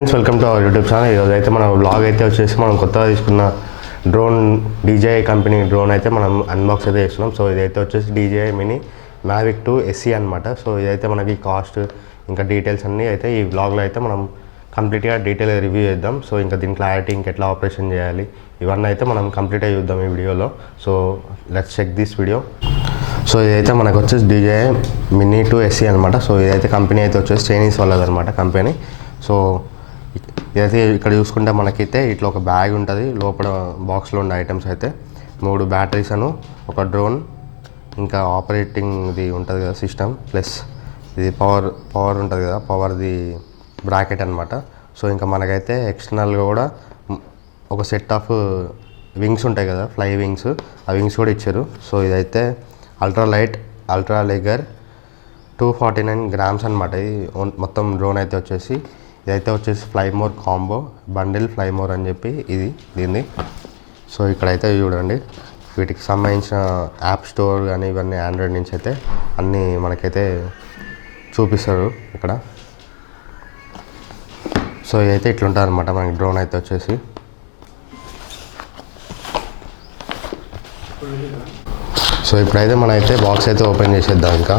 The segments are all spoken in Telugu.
Welcome to our YouTube channel. ఈరోజు అయితే మన బ్లాగ్ అయితే వచ్చేసి మనం కొత్తగా తీసుకున్న డ్రోన్ DJI కంపెనీ డ్రోన్ అయితే మనం అన్బాక్స్ అయితే చేస్తున్నాం. సో ఇదైతే వచ్చేసి DJI మినీ Mavic 2 SE అనమాట. సో ఇదైతే మనకి కాస్ట్ ఇంకా డీటెయిల్స్ అన్నీ అయితే ఈ బ్లాగ్లో అయితే మనం కంప్లీట్గా డీటెయిల్ రివ్యూ చేద్దాం. సో ఇంకా దీని క్లారిటీ ఇంకెట్లా ఆపరేషన్ చేయాలి ఇవన్నీ అయితే మనం కంప్లీట్గా చూద్దాం ఈ వీడియోలో. So let's check this video. So ఇదైతే మనకు వచ్చేసి DJI మినీ 2 SE అనమాట. సో ఇదైతే కంపెనీ అయితే వచ్చేసి చైనీస్ వాళ్ళది అనమాట కంపెనీ. సో ఇదైతే ఇక్కడ చూసుకుంటే మనకైతే ఇట్లా ఒక బ్యాగ్ ఉంటుంది, లోపల బాక్స్లో ఉండే ఐటమ్స్ అయితే 3 బ్యాటరీస్ అను, ఒక డ్రోన్, ఇంకా ఆపరేటింగ్ది ఉంటుంది కదా సిస్టమ్, ప్లస్ ఇది పవర్ ఉంటుంది కదా పవర్ది బ్రాకెట్ అనమాట. సో ఇంకా మనకైతే ఎక్స్టర్నల్గా కూడా ఒక సెట్ ఆఫ్ వింగ్స్ ఉంటాయి కదా ఫ్లై వింగ్స్, ఆ వింగ్స్ కూడా ఇచ్చారు. సో ఇదైతే ultra light ultra legger 249 grams అనమాట. ఇది మొత్తం డ్రోన్ అయితే వచ్చేసి ఇదైతే వచ్చేసి ఫ్లైమోర్ కాంబో బండిల్ ఫ్లైమోర్ అని చెప్పి ఇది దీన్ని. సో ఇక్కడైతే చూడండి వీటికి సంబంధించిన యాప్ స్టోర్ కానీ ఇవన్నీ ఆండ్రాయిడ్ నుంచి అయితే అన్నీ మనకైతే చూపిస్తారు ఇక్కడ. సో ఇదైతే ఇట్లుంటుంది అనమాట మనకి డ్రోన్ అయితే వచ్చేసి. సో ఇప్పుడైతే మనమైతే బాక్స్ అయితే ఓపెన్ చేసేద్దాం. ఇంకా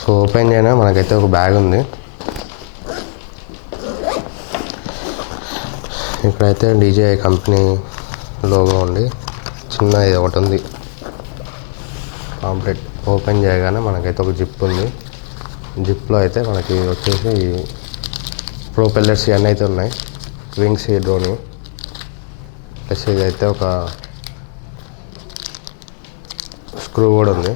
సో ఓపెన్ చేయనా మనకైతే ఒక బ్యాగ్ ఉంది. ఇక్కడైతే DJI కంపెనీ లోగో ఉంది, చిన్న ఇది ఒకటి ఉంది కాంప్లెట్. ఓపెన్ చేయగానే మనకైతే ఒక జిప్ ఉంది. జిప్లో అయితే మనకి వచ్చేసి ప్రొపెల్లర్స్ ఇవన్నీ అయితే ఉన్నాయి, వింగ్స్ ఈ డ్రోన్ ప్లస్ ఇదైతే ఒక స్క్రూ కూడా ఉంది.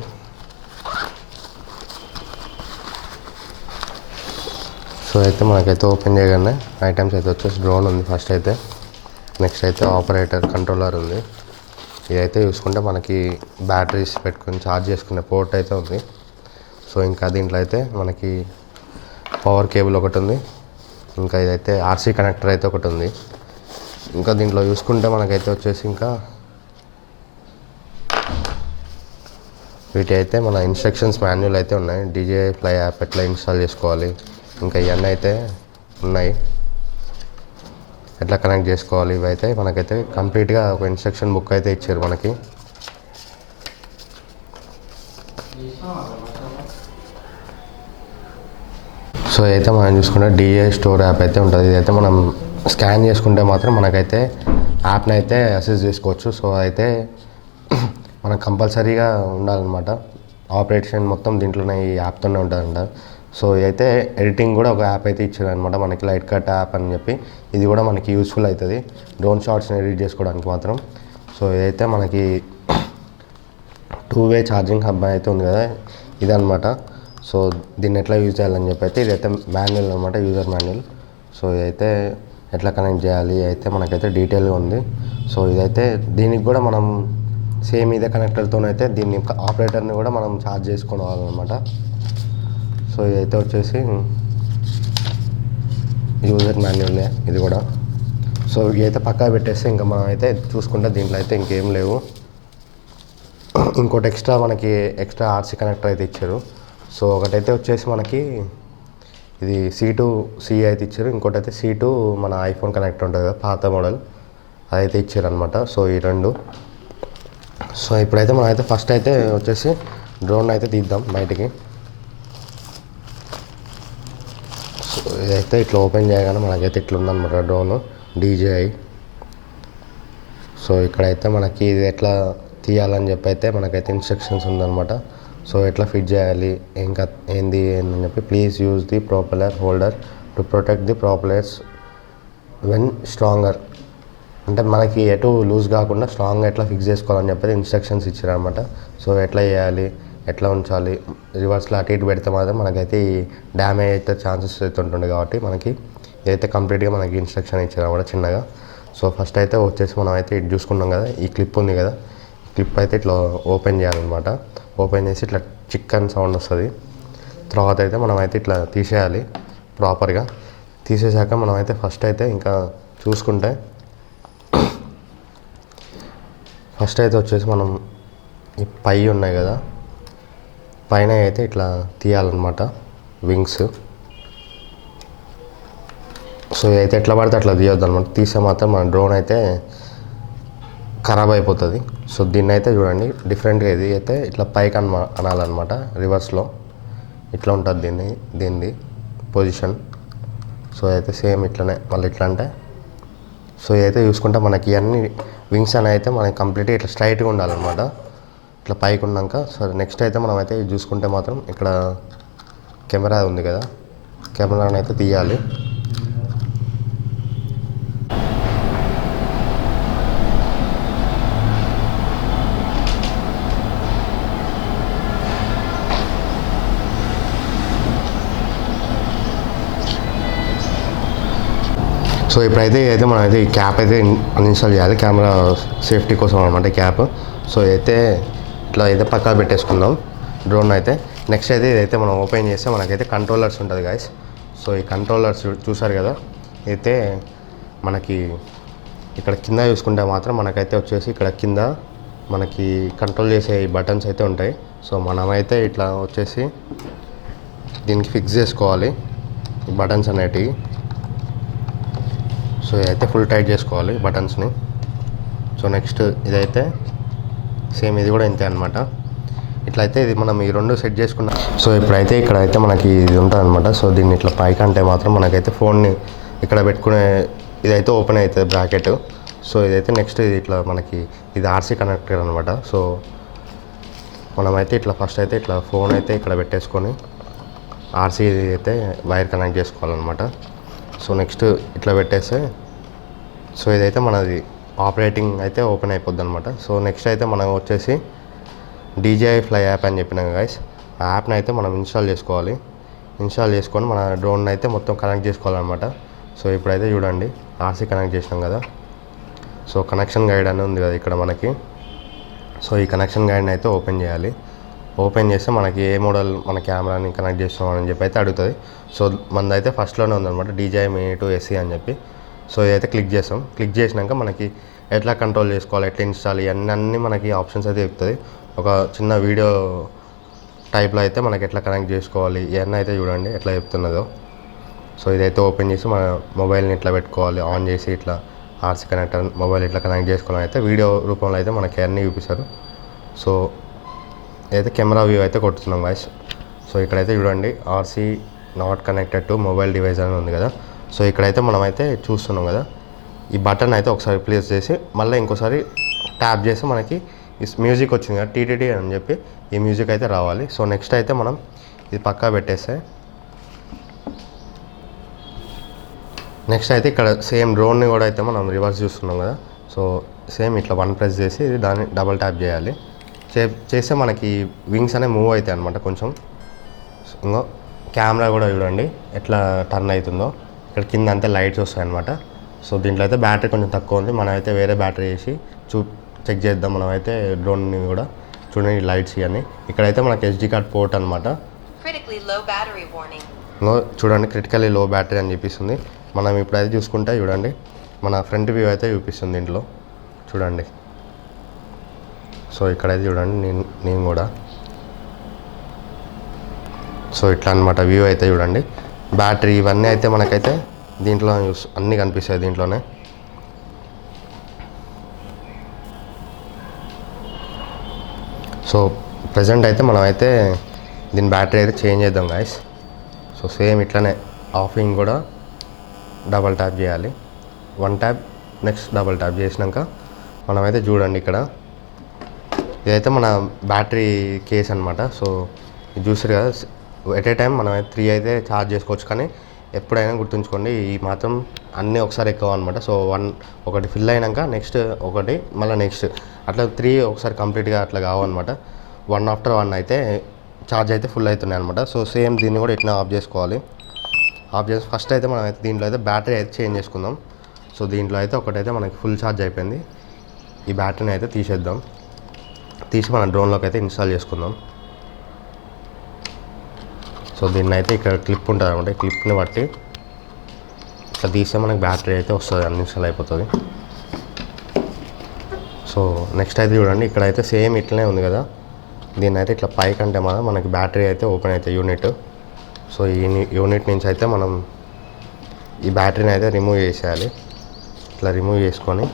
సో అయితే మనకైతే ఓపెన్ చేయగానే ఐటమ్స్ అయితే వచ్చేసి డ్రోన్ ఉంది ఫస్ట్ అయితే, నెక్స్ట్ అయితే ఆపరేటర్ కంట్రోలర్ ఉంది. ఇదైతే చూసుకుంటే మనకి బ్యాటరీస్ పెట్టుకొని ఛార్జ్ చేసుకునే పోర్ట్ అయితే ఉంది. సో ఇంకా దీంట్లో అయితే మనకి పవర్ కేబుల్ ఒకటి ఉంది, ఇంకా ఇదైతే RC కనెక్టర్ అయితే ఒకటి ఉంది. ఇంకా దీంట్లో చూసుకుంటే మనకైతే వచ్చేసి ఇంకా వీటి అయితే మన ఇన్స్ట్రక్షన్స్ మాన్యువల్ అయితే ఉన్నాయి, DJI ఫ్లై యాప్ ఎట్లా ఇన్స్టాల్ చేసుకోవాలి ఇంకా ఇవన్నీ అయితే ఉన్నాయి, ఎట్లా కనెక్ట్ చేసుకోవాలి ఇవైతే మనకైతే కంప్లీట్గా ఒక ఇన్స్ట్రక్షన్ బుక్ అయితే ఇచ్చారు మనకి. సో అయితే మనం చూసుకుంటే DJI స్టోర్ యాప్ అయితే ఉంటుంది. ఇదైతే మనం స్కాన్ చేసుకుంటే మాత్రం మనకైతే యాప్ని అయితే అసెస్ చేసుకోవచ్చు. సో అయితే మనకు కంపల్సరీగా ఉండాలన్నమాట, ఆపరేషన్ మొత్తం దీంట్లోనే ఈ యాప్తోనే ఉంటుందంట. సో ఇదైతే ఎడిటింగ్ కూడా ఒక యాప్ అయితే ఇచ్చారు అనమాట మనకి, లైట్ కట్ యాప్ అని చెప్పి. ఇది కూడా మనకి యూస్ఫుల్ అవుతుంది డ్రోన్ షాట్స్ని ఎడిట్ చేసుకోవడానికి మాత్రం. సో ఇదైతే మనకి 2-వే ఛార్జింగ్ హబ్ అయితే ఉంది కదా ఇదనమాట. సో దీన్ని ఎట్లా యూజ్ చేయాలని చెప్పి అయితే ఇదైతే మాన్యువల్ అనమాట, యూజర్ మాన్యువల్. సో ఇదైతే ఎట్లా కనెక్ట్ చేయాలి అయితే మనకైతే డీటెయిల్గా ఉంది. సో ఇదైతే దీనికి కూడా మనం సేమ్ ఇదే కనెక్టర్తోనైతే దీన్ని ఆపరేటర్ని కూడా మనం ఛార్జ్ చేసుకోవాలన్నమాట. సో ఇదైతే వచ్చేసి యూజర్ మాన్యువల్లే ఇది కూడా. సో ఇదైతే పక్కా పెట్టేస్తే ఇంకా మనం అయితే చూసుకుంటే దీంట్లో అయితే ఇంకేం లేవు. ఇంకోటి మనకి ఎక్స్ట్రా RC కనెక్టర్ అయితే ఇచ్చారు. సో ఒకటైతే వచ్చేసి మనకి ఇది C2C అయితే ఇచ్చారు, ఇంకోటి అయితే C2 మన ఐఫోన్ కనెక్టర్ ఉంటుంది కదా పాత మోడల్ అదైతే ఇచ్చారు అనమాట. సో ఈ రెండు. సో ఇప్పుడైతే మనం అయితే ఫస్ట్ అయితే వచ్చేసి డ్రోన్ అయితే తీద్దాం బయటికి. సో ఇదైతే ఇట్లా ఓపెన్ చేయగానే మనకైతే ఇట్లా ఉందన్నమాట డ్రోన్ DJI. సో ఇక్కడైతే మనకి ఇది ఎట్లా తీయాలని చెప్పి అయితే మనకైతే ఇన్స్ట్రక్షన్స్ ఉందన్నమాట. సో ఎట్లా ఫిట్ చేయాలి ఇంకా ఏంది అని చెప్పి, please use the propeller holder to protect the propellers when stronger, అంటే మనకి ఎటు లూజ్ కాకుండా స్ట్రాంగ్గా ఎట్లా ఫిక్స్ చేసుకోవాలని చెప్పి ఇన్స్ట్రక్షన్స్ ఇచ్చారనమాట. సో ఎట్లా చేయాలి ఎట్లా ఉంచాలి, రివర్స్లో అటు ఇటు పెడితే మాత్రం మనకైతే ఈ డ్యామేజ్ అయితే ఛాన్సెస్ అయితే ఉంటుండే కాబట్టి మనకి ఇదైతే కంప్లీట్గా మనకి ఇన్స్ట్రక్షన్ ఇచ్చారన్నమాట చిన్నగా. సో ఫస్ట్ అయితే వచ్చేసి మనం అయితే ఇటు చూసుకున్నాం కదా ఈ క్లిప్ ఉంది కదా, ఈ క్లిప్ అయితే ఇట్లా ఓపెన్ చేయాలన్నమాట. ఓపెన్ చేసి ఇట్లా చిక్కన్ సౌండ్ వస్తుంది. తర్వాత అయితే మనం అయితే ఇట్లా తీసేయాలి ప్రాపర్గా. తీసేసాక మనం అయితే ఫస్ట్ అయితే ఇంకా చూసుకుంటే ఫస్ట్ అయితే వచ్చేసి మనం ఈ పై ఉన్నాయి కదా పైన అయితే ఇట్లా తీయాలన్నమాట వింగ్స్. సో ఇదైతే ఎట్లా పడితే అట్లా తీయొద్దు అనమాట. తీస్తే మాత్రం మన డ్రోన్ అయితే ఖరాబ్ అయిపోతుంది. సో దీన్ని అయితే చూడండి డిఫరెంట్గా ఇది అయితే ఇట్లా పైకి అనాలన్నమాట. రివర్స్లో ఇట్లా ఉంటుంది దీనిది పొజిషన్. సో అయితే సేమ్ ఇట్లనే మళ్ళీ ఇట్లా అంటే సో ఇదైతే చూసుకుంటే మనకి అన్ని వింగ్స్ అనేవి అయితే మనకి కంప్లీట్గా ఇట్లా స్ట్రైట్గా ఉండాలన్నమాట. ఇట్లా పైకి ఉన్నాక సో నెక్స్ట్ అయితే మనం అయితే చూసుకుంటే మాత్రం ఇక్కడ కెమెరా ఉంది కదా, కెమెరాని అయితే తీయాలి. సో ఇప్పుడైతే మనం అయితే ఈ క్యాప్ అయితే అన్ఇన్స్టాల్ చేయాలి, కెమెరా సేఫ్టీ కోసం అనమాట క్యాప్. సో అయితే ఇట్లా అయితే పక్కా పెట్టేసుకుందాం డ్రోన్ అయితే. నెక్స్ట్ అయితే ఇదైతే మనం ఓపెన్ చేస్తే మనకైతే కంట్రోలర్స్ ఉంటుంది గాయస్. సో ఈ కంట్రోలర్స్ చూసారు కదా, అయితే మనకి ఇక్కడ కింద చూసుకుంటే మాత్రం మనకైతే వచ్చేసి ఇక్కడ కింద మనకి కంట్రోల్ చేసే ఈ బటన్స్ అయితే ఉంటాయి. సో మనమైతే ఇట్లా వచ్చేసి దీనికి ఫిక్స్ చేసుకోవాలి ఈ బటన్స్ అనేటివి. సో ఇదైతే ఫుల్ టైట్ చేసుకోవాలి బటన్స్ని. సో నెక్స్ట్ ఇదైతే సేమ్ ఇది కూడా ఇంతే అనమాట. ఇట్లయితే ఇది మనం ఈ రెండు సెట్ చేసుకున్నాం. సో ఇప్పుడైతే ఇక్కడైతే మనకి ఇది ఉంటుంది అనమాట. సో దీన్ని ఇట్లా పైకి అంటే మాత్రం మనకైతే ఫోన్ని ఇక్కడ పెట్టుకునే ఇదైతే ఓపెన్ అవుతుంది బ్రాకెట్. సో ఇదైతే నెక్స్ట్ ఇది ఇట్లా మనకి ఇది ఆర్సీ కనెక్టర్ అనమాట. సో మనమైతే ఇట్లా ఫస్ట్ అయితే ఇట్లా ఫోన్ అయితే ఇక్కడ పెట్టేసుకొని ఆర్సీ అయితే వైర్ కనెక్ట్ చేసుకోవాలన్నమాట. సో నెక్స్ట్ ఇట్లా పెట్టేస్తే సో ఇదైతే మనది ఆపరేటింగ్ అయితే ఓపెన్ అయిపోద్ది అనమాట. సో నెక్స్ట్ అయితే మనం వచ్చేసి DJI Fly యాప్ అని చెప్పినాం గైస్. ఆ యాప్ని అయితే మనం ఇన్స్టాల్ చేసుకోవాలి. ఇన్స్టాల్ చేసుకొని మన డ్రోన్ అయితే మొత్తం కనెక్ట్ చేసుకోవాలన్నమాట. సో ఇప్పుడైతే చూడండి ఆర్సీ కనెక్ట్ చేసినాం కదా. సో కనెక్షన్ గైడ్ అని ఉంది కదా ఇక్కడ మనకి. సో ఈ కనెక్షన్ గైడ్ని అయితే ఓపెన్ చేయాలి. ఓపెన్ చేస్తే మనకి ఏ మోడల్ మన కెమెరాని కనెక్ట్ చేస్తున్నామని చెప్పి అయితే అడుగుతుంది. సో మనదైతే ఫస్ట్లోనే ఉందన్నమాట DJI Mini 2 SE అని చెప్పి. సో ఇదైతే క్లిక్ చేస్తాం. క్లిక్ చేసినాక మనకి ఎట్లా కంట్రోల్ చేసుకోవాలి, ఎట్లా ఇన్స్టాల్ ఇవన్నీ మనకి ఆప్షన్స్ అయితే చెప్తుంది. ఒక చిన్న వీడియో టైప్లో అయితే మనకి ఎట్లా కనెక్ట్ చేసుకోవాలి ఇవన్నీ అయితే చూడండి ఎట్లా చెప్తున్నదో. సో ఇదైతే ఓపెన్ చేసి మన మొబైల్ని ఇట్లా పెట్టుకోవాలి, ఆన్ చేసి ఇట్లా ఆర్సీ కనెక్టర్ మొబైల్ ఇట్లా కనెక్ట్ చేసుకోవాలని అయితే వీడియో రూపంలో అయితే మనకి అన్నీ చూపిస్తారు. సో ఇదైతే కెమెరా వ్యూ అయితే కొట్టుతున్నాం గాయ్స్. సో ఇక్కడైతే చూడండి RC not connected to mobile device అని ఉంది కదా. సో ఇక్కడైతే మనమైతే చూస్తున్నాం కదా, ఈ బటన్ అయితే ఒకసారి ప్లేస్ చేసి మళ్ళీ ఇంకోసారి ట్యాప్ చేసి మనకి ఈ మ్యూజిక్ వచ్చింది కదా TTT అని చెప్పి ఈ మ్యూజిక్ అయితే రావాలి. సో నెక్స్ట్ అయితే మనం ఇది పక్కా పెట్టేస్తే నెక్స్ట్ అయితే ఇక్కడ సేమ్ డ్రోన్ని కూడా అయితే మనం రివర్స్ చూస్తున్నాం కదా. సో సేమ్ ఇట్లా వన్ ప్రెస్ చేసి దాన్ని డబల్ ట్యాప్ చేయాలి. చేస్తే మనకి వింగ్స్ అనేవి మూవ్ అవుతాయి అనమాట కొంచెం. ఇంకో కెమెరా కూడా చూడండి ఎట్లా టర్న్ అవుతుందో. ఇక్కడ కింద అంతే లైట్స్ వస్తాయి అనమాట. సో దీంట్లో అయితే బ్యాటరీ కొంచెం తక్కువ ఉంది. మనం అయితే వేరే బ్యాటరీ వేసి చెక్ చేద్దాం. మనం అయితే డ్రోన్ని కూడా చూడండి లైట్స్ ఇవన్నీ. ఇక్కడైతే మనకి SD కార్డ్ పోర్ట్ అనమాట. చూడండి క్రిటికల్లీ లో బ్యాటరీ అని చూపిస్తుంది. మనం ఇప్పుడైతే చూసుకుంటే చూడండి మన ఫ్రంట్ వ్యూ అయితే చూపిస్తుంది దీంట్లో చూడండి. సో ఇక్కడైతే చూడండి నేను కూడా సో ఇట్లా అనమాట వ్యూ అయితే చూడండి. బ్యాటరీ ఇవన్నీ అయితే మనకైతే దీంట్లో అన్నీ కనిపిస్తాయి దీంట్లోనే. సో ప్రజెంట్ అయితే మనం అయితే దీని బ్యాటరీ అయితే చేంజ్ చేద్దాం గాయస్. సో సేమ్ ఇట్లానే ఆఫింగ్ కూడా డబల్ ట్యాప్ చేయాలి. One tap next double tap చేసినాక మనమైతే చూడండి ఇక్కడ ఇదైతే మన బ్యాటరీ కేస్ అనమాట. సో ఇది చూసారు కదా, ఎట్ ఏ టైం మనం 3 అయితే ఛార్జ్ చేసుకోవచ్చు. కానీ ఎప్పుడైనా గుర్తుంచుకోండి ఈ మాత్రం అన్నీ ఒకసారి ఎక్కువ అనమాట. సో ఒకటి ఫిల్ అయినాక నెక్స్ట్ ఒకటి మళ్ళీ నెక్స్ట్ అట్లా 3 ఒకసారి కంప్లీట్గా అట్లా కావన్నమాట. 1 ఆఫ్టర్ 1 అయితే ఛార్జ్ అయితే ఫుల్ అవుతున్నాయి అనమాట. సో సేమ్ దీన్ని కూడా ఇట్లా ఆఫ్ చేసుకోవాలి. ఆఫ్ చేసి ఫస్ట్ అయితే మనం అయితే దీంట్లో అయితే బ్యాటరీ అయితే చేంజ్ చేసుకుందాం. సో దీంట్లో అయితే ఒకటైతే మనకి ఫుల్ ఛార్జ్ అయిపోయింది. ఈ బ్యాటరీని అయితే తీసేద్దాం. తీసి మన డ్రోన్లోకి అయితే ఇన్స్టాల్ చేసుకుందాం. సో దీన్ని అయితే ఇక్కడ క్లిప్ ఉంటుంది అనమాట. క్లిప్ని బట్టి ఇట్లా తీస్తే మనకి బ్యాటరీ అయితే వస్తుంది, అన్ఇన్స్టాల్ అయిపోతుంది. సో నెక్స్ట్ అయితే చూడండి ఇక్కడైతే సేమ్ ఇట్లనే ఉంది కదా. దీన్ని అయితే ఇట్లా పైకి అంటే మనకి బ్యాటరీ అయితే ఓపెన్ అవుతుంది యూనిట్. సో ఈ యూనిట్ నుంచి అయితే మనం ఈ బ్యాటరీని అయితే రిమూవ్ చేసేయాలి. ఇట్లా రిమూవ్ చేసుకొని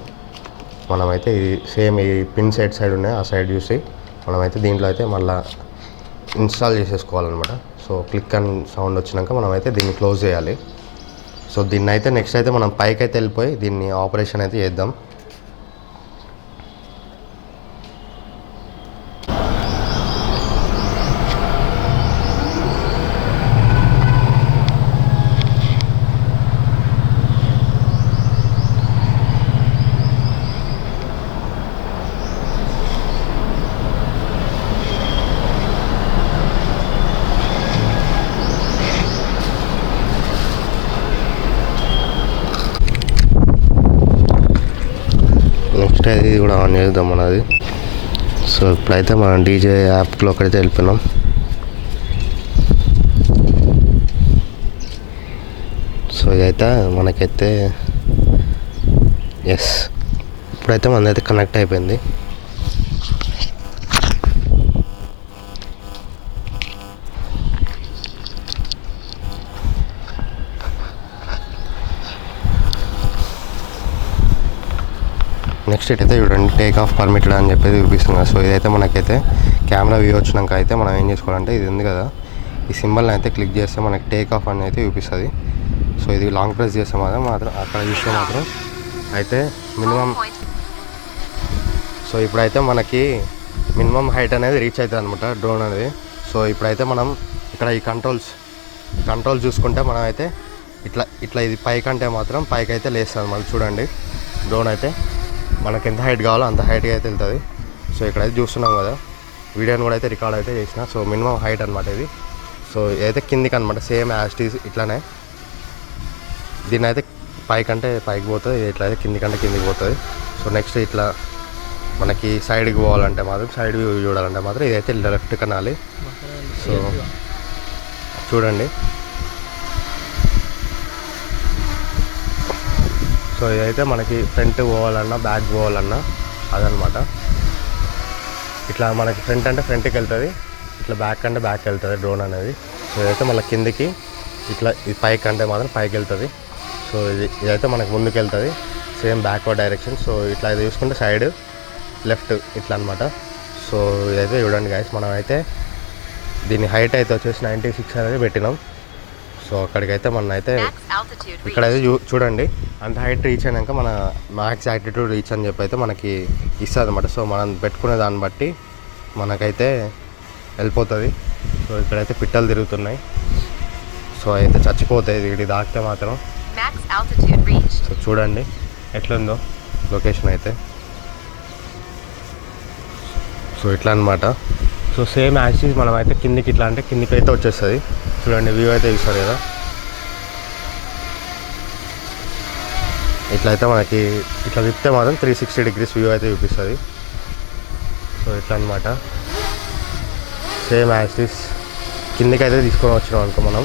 మనమైతే ఈ సేమ్ ఈ పిన్ సైడ్ ఉన్నాయి ఆ సైడ్ చూసి మనమైతే దీంట్లో అయితే మళ్ళీ ఇన్స్టాల్ చేసేసుకోవాలన్నమాట. సో క్లిక్ అని సౌండ్ వచ్చినాక మనమైతే దీన్ని క్లోజ్ చేయాలి. సో దీన్ని అయితే నెక్స్ట్ అయితే మనం పైకి అయితే వెళ్ళిపోయి దీన్ని ఆపరేషన్ అయితే చేద్దాం. నెక్స్ట్ అయితే ఇది కూడా ఆన్ చేద్దాం మనది. సో ఇప్పుడైతే మనం డీజే యాప్లోకి అయితే వెళ్ళిపోయినాం. సో ఇదైతే మనకైతే ఎస్ ఇప్పుడైతే మనదైతే కనెక్ట్ అయిపోయింది. నెక్స్ట్ ఇటైతే చూడండి టేక్ ఆఫ్ పర్మిటెడ్ అని చెప్పేది చూపిస్తుంది. సో ఇదైతే మనకైతే కెమెరా వ్యూ వచ్చినాక అయితే మనం ఏం చేసుకోవాలంటే ఇది ఉంది కదా ఈ సింబల్ని అయితే క్లిక్ చేస్తే మనకి టేక్ ఆఫ్ అని అయితే చూపిస్తుంది. సో ఇది లాంగ్ ప్రెస్ చేస్తే మాత్రం అక్కడ చూస్తే మాత్రం అయితే మినిమం సో ఇప్పుడైతే మనకి మినిమం హైట్ అనేది రీచ్ అవుతుంది అనమాట డ్రోన్ అనేది. సో ఇప్పుడైతే మనం ఇక్కడ ఈ కంట్రోల్ చూసుకుంటే మనం అయితే ఇట్లా ఇది పైకి అంటే మాత్రం పైకి అయితే లేస్తుంది. మళ్ళీ చూడండి డ్రోన్ అయితే మనకి ఎంత హైట్ కావాలో అంత హైట్గా అయితే వెళ్తుంది. సో ఇక్కడైతే చూస్తున్నాం కదా వీడియోని కూడా అయితే రికార్డ్ అయితే చేసిన. సో మినిమం హైట్ అనమాట ఇది. సో ఇదైతే కిందికి అనమాట సేమ్ యాస్టీస్ ఇట్లానే దీన్ని అయితే పైకంటే పైకి పోతుంది, ఇట్లయితే కిందికంటే కిందికి పోతుంది. సో నెక్స్ట్ ఇట్లా మనకి సైడ్కి పోవాలంటే మాత్రం సైడ్ వ్యూ చూడాలంటే మాత్రం ఇదైతే లెఫ్ట్ కనాలి. సో చూడండి సో ఇదైతే మనకి ఫ్రంట్ పోవాలన్నా బ్యాక్ పోవాలన్నా అదనమాట. ఇట్లా మనకి ఫ్రంట్ అంటే ఫ్రంట్కి వెళ్తుంది, ఇట్లా బ్యాక్ అంటే బ్యాక్ వెళ్తుంది డ్రోన్ అనేది. సో ఇదైతే మళ్ళీ కిందికి ఇట్లా ఇది పైకి అంటే మాత్రం పైకి వెళ్తుంది. సో ఇదైతే మనకి ముందుకు వెళ్తుంది సేమ్ బ్యాక్వర్డ్ డైరెక్షన్. సో ఇట్లా ఇది చూసుకుంటే సైడ్ లెఫ్ట్ ఇట్లా అనమాట. సో ఇదైతే చూడండి గైస్ మనం అయితే దీని హైట్ అయితే వచ్చేసి 96 అనేది పెట్టినాం. సో అక్కడికైతే మన అయితే ఇక్కడైతే చూడండి అంత హైట్ రీచ్ అయినాక మన మ్యాక్స్ యాటిట్యూడ్ రీచ్ అని చెప్పి అయితే మనకి ఇస్తుంది అనమాట. సో మనం పెట్టుకునే దాన్ని బట్టి మనకైతే వెళ్ళిపోతుంది. సో ఇక్కడైతే పిట్టలు తిరుగుతున్నాయి. సో అయితే చచ్చిపోతాయి వీడి దాటితే మాత్రం. సో చూడండి ఎట్లుందో లొకేషన్ అయితే. సో ఇట్లా అనమాట. సో సేమ్ యాక్సిస్ మనం అయితే కిందికి ఇట్లా అంటే కిందికి అయితే వచ్చేస్తుంది. చూడండి వ్యూ అయితే చూస్తారు కదా ఇట్లయితే మనకి ఇట్లా తిప్పితే మాత్రం 360 degrees వ్యూ అయితే చూపిస్తుంది. సో ఇట్లా అనమాట సేమ్ యాక్సిస్ కిందికి అయితే తీసుకొని వచ్చినాం అనుకో మనం.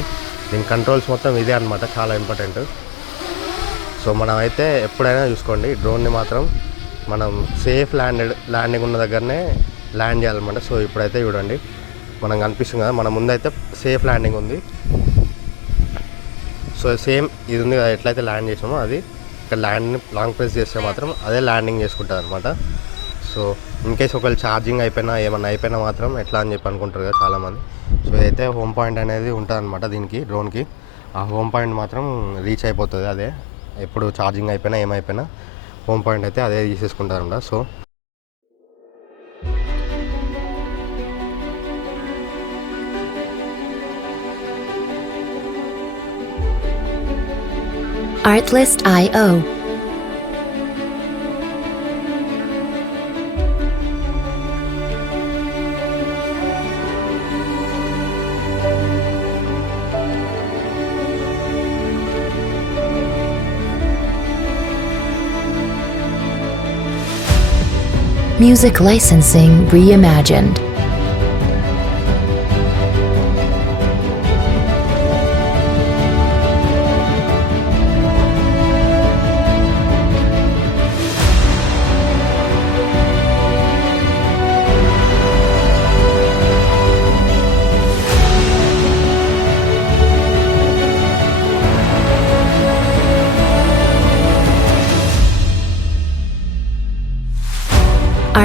దీని కంట్రోల్స్ మొత్తం ఇదే అనమాట, చాలా ఇంపార్టెంట్. సో మనం అయితే ఎప్పుడైనా చూసుకోండి డ్రోన్ని మాత్రం మనం సేఫ్ ల్యాండింగ్ ఉన్న దగ్గరనే ల్యాండ్ చేయాలన్నమాట. సో ఇప్పుడైతే చూడండి మనం కనిపిస్తుంది కదా మన ముందైతే సేఫ్ ల్యాండింగ్ ఉంది. సో సేమ్ ఇది ఉంది కదా ఎట్లయితే ల్యాండ్ చేసామో అది ఇక్కడ ల్యాండ్ని లాంగ్ ప్రెస్ చేస్తే మాత్రం అదే ల్యాండింగ్ చేసుకుంటుంది అనమాట. సో ఇన్కేస్ ఒకవేళ ఛార్జింగ్ అయిపోయినా ఏమన్నా అయిపోయినా మాత్రం ఎట్లా అని చెప్పి అనుకుంటారు కదా చాలామంది. సో ఇదైతే హోమ్ పాయింట్ అనేది ఉంటుంది అనమాట దీనికి డ్రోన్కి. ఆ హోమ్ పాయింట్ మాత్రం రీచ్ అయిపోతుంది అదే ఎప్పుడు ఛార్జింగ్ అయిపోయినా ఏమైపోయినా హోమ్ పాయింట్ అయితే అదే తీసేసుకుంటారన్నమాట. So Artlist.io. Music licensing reimagined.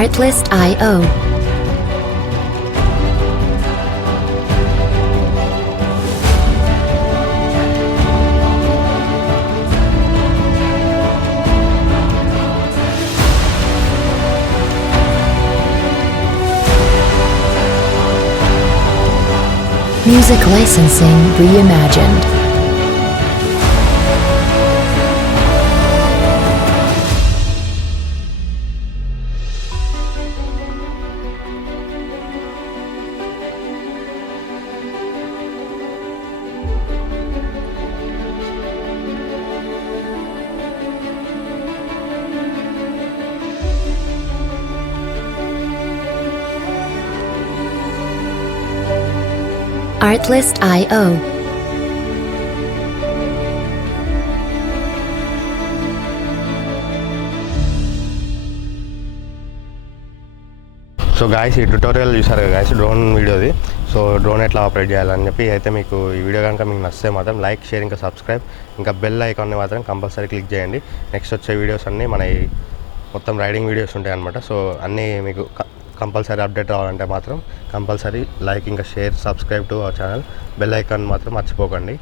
Artlist.io. Music licensing reimagined. Artlist.io. So guys ఈ ట్యుటోరియల్ చూసారు కదా గాయస్, డ్రోన్ వీడియోది. సో డ్రోన్ ఎట్లా ఆపరేట్ చేయాలని చెప్పి అయితే మీకు ఈ వీడియో కనుక మీకు నచ్చితే మాత్రం లైక్, షేర్, ఇంకా సబ్స్క్రైబ్, ఇంకా బెల్ ఐకాన్ని మాత్రం కంపల్సరీ క్లిక్ చేయండి. నెక్స్ట్ వచ్చే వీడియోస్ అన్నీ మన మొత్తం రైడింగ్ వీడియోస్ ఉంటాయి అనమాట. సో అన్నీ మీకు కంపల్సరీ అప్డేట్ రావాలంటే మాత్రం కంపల్సరీ లైక్, ఇంకా share, subscribe to our channel, bell icon మాత్రం మర్చిపోకండి.